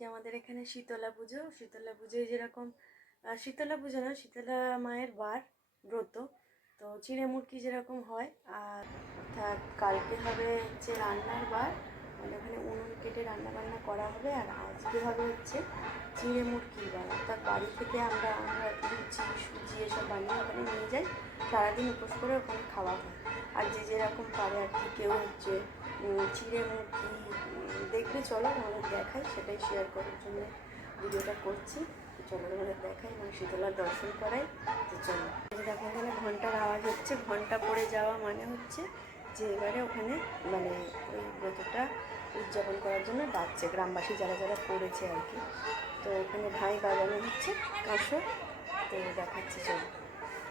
আজকে আমাদের এখানে শীতলা পুজো। শীতলা পুজোয় যেরকম শীতলা পুজো না, শীতলা মায়ের বার, ব্রত। তো চিড়ে মুরগি যেরকম হয়, আর অর্থাৎ কালকে হবে হচ্ছে রান্নার বার। মানে ওখানে উনুন কেটে রান্না বান্না করা হবে, আর আজকে হবে হচ্ছে চিড়ে মুরগির বার। অর্থাৎ বাড়ি থেকে আমরা আমরা লুচি, সুজি এসব বানিয়ে ওখানে নিয়ে যাই। সারাদিন উপোস করে ওখানে খাওয়া হয়। আর যে যেরকম পারে আর কি, কেউ হচ্ছে চিড়ে মুরগি দেখবে, চলো, আমাদের দেখাই, সেটাই শেয়ার করার জন্য ভিডিওটা করছি। চলো আমাদের দেখাই, মা শীতলার দর্শন করাই, তো চলো। দেখো, এখানে ঘণ্টার আওয়াজ হচ্ছে, ঘণ্টা পড়ে যাওয়া মানে হচ্ছে যে এবারে ওখানে মানে ওই ব্রতটা উদযাপন করার জন্য ডাকছে, গ্রামবাসী যারা যারা করেছে আর কি। তো ওখানে ঢাই বাজানো হচ্ছে কাঁসো তো দেখাচ্ছি, চলো।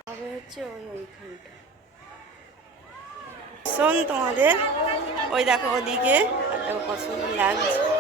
হবে হচ্ছে ওই ওইখানটা। শোন তোমাদের ওই দেখো ওদিকে একটা পছন্দ লাগছে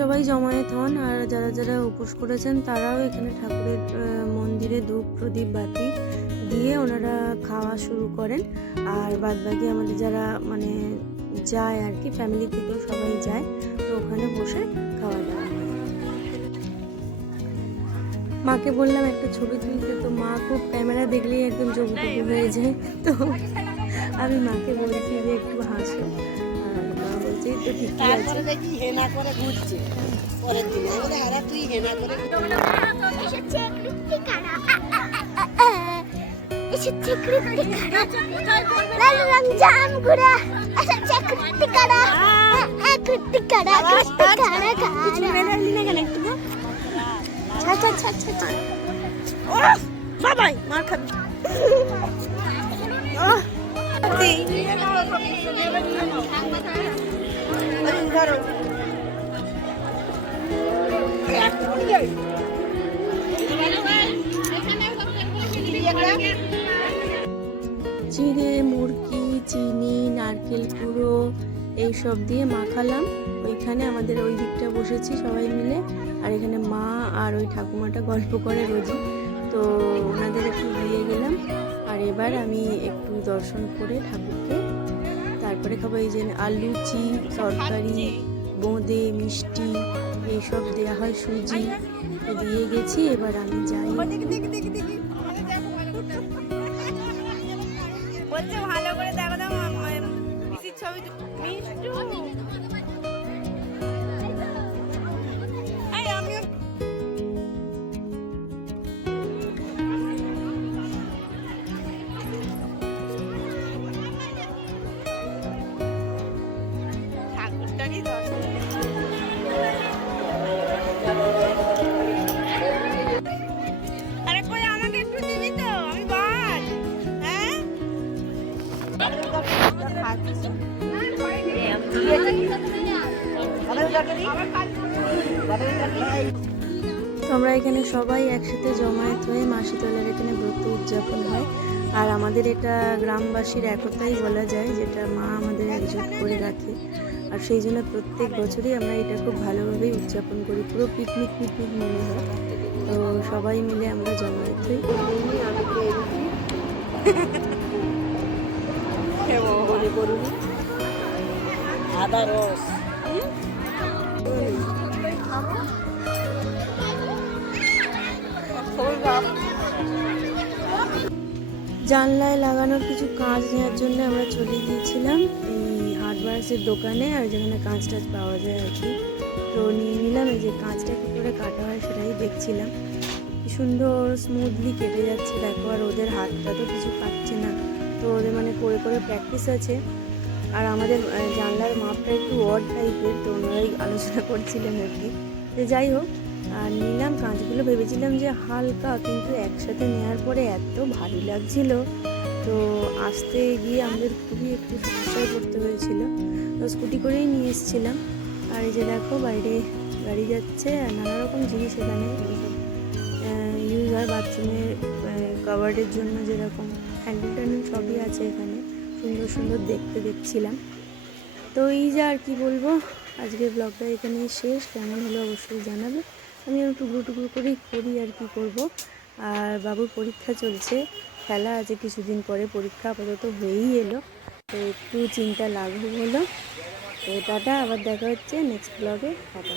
সবাই জমায়েত হন আর যারা যারা উপোস করেছেন তারাও এখানে ঠাকুরের মন্দিরে ধূপ প্রদীপ বাতি দিয়ে ওনারা খাওয়া শুরু করেন। আর বাদবাকি আমাদের যারা মানে যায় আর কি ফ্যামিলি থেকেও সবাই যায়, তো ওখানে বসে খাওয়া দাওয়া মাকে বললাম, একটা ছবি তুলতে। তো মা খুব ক্যামেরা দেখলেই একদম জবুটবু হয়ে যায়। তো আমি মাকে বলছি যে, একটু হাসো। তারপরে দেখি হেনা করে ঘুরছে। পরের দিন। আমি বলি তুই হেনা করে বাবাই মার খাবি। এই। চিড়ে মুরগি চিনি, নারকেল কুড়ো এইসব দিয়ে মাখালাম। ওইখানে আমাদের ওই দিকটা বসেছি সবাই মিলে। আর এখানে মা আর ওই ঠাকুমাটা গল্প করে রোজই। তো ওনাদের একটু দিয়ে গেলাম। আর এবার আমি একটু দর্শন করে ঠাকুরকে তারপরে খাব এই যে আলু চি তরকারি বোঁদে মিষ্টি এইসব দেওয়া হয় সুজি। দিয়ে গেছি এবার আমি যাই। ভালো করে দেখো ছবি আমরা এখানে সবাই একসাথে জমায়েত হয়ে মাসিতলার এখানে ব্রত উদযাপন হয়। আর আমাদের এটা গ্রামবাসীর একতাই বলা যায়, যেটা মা একজোট করে রাখে। আর সেই জন্য প্রত্যেক বছরই আমরা এটা খুব ভালোভাবেই উদযাপন করি। পুরো পিকনিক পিকনিক মনে হয়। তো সবাই মিলে আমরা জমায়েত হই। জানলায় লাগানোর কিছু কাজ নেওয়ার জন্য আমরা চলে গিয়েছিলাম। হার্ডওয়ার্সের দোকানে আর যেখানে কাঁচ টাচ পাওয়া যায় আর কি। তো নিয়ে নিলাম, এই যে কাঁচটা কী করে কাটা হয় সেটাই দেখছিলাম। সুন্দর স্মুথলি কেটে যাচ্ছে। দেখো আর ওদের হাতটা তো কিছু পাচ্ছে না। তো ওদের মানে করে করে প্র্যাকটিস আছে। আর আমাদের জানলার মাপটা একটু অড টাইপের তো ওনারাই আলোচনা করছিলেন আর কি। যাই হোক আর নিলাম কাঁচগুলো ভেবেছিলাম যে হালকা, কিন্তু একসাথে নেওয়ার পরে এত ভারী লাগছিল। তো আসতে গিয়ে আমাদের খুবই একটু সমস্যায় পড়তে হয়েছিল। তো স্কুটি করেই নিয়ে এসেছিলাম। আর এই যে দেখো, বাইরে গাড়ি যাচ্ছে আর নানা রকম জিনিস এখানে। ইউজ হয় বাথরুমের কাভার্ডের জন্য যেরকম হ্যান্ডেল ট্যান্ডেল সবই আছে এখানে। সুন্দর সুন্দর দেখতে দেখছিলাম। তো এই যা আর কি বলব, আজকের ব্লগটা এখানেই শেষ। কেমন হলো অবশ্যই জানাবে। আমি টুকরো টুকরো করেই করি আর কি করব। আর বাবুর পরীক্ষা চলছে, খেলা আছে কিছুদিন পরে, পরীক্ষা আপাতত হয়েই এলো। তো একটু চিন্তা লাঘব হলো। তো টাটা, আবার দেখা হচ্ছে নেক্সট ব্লগে টাটা।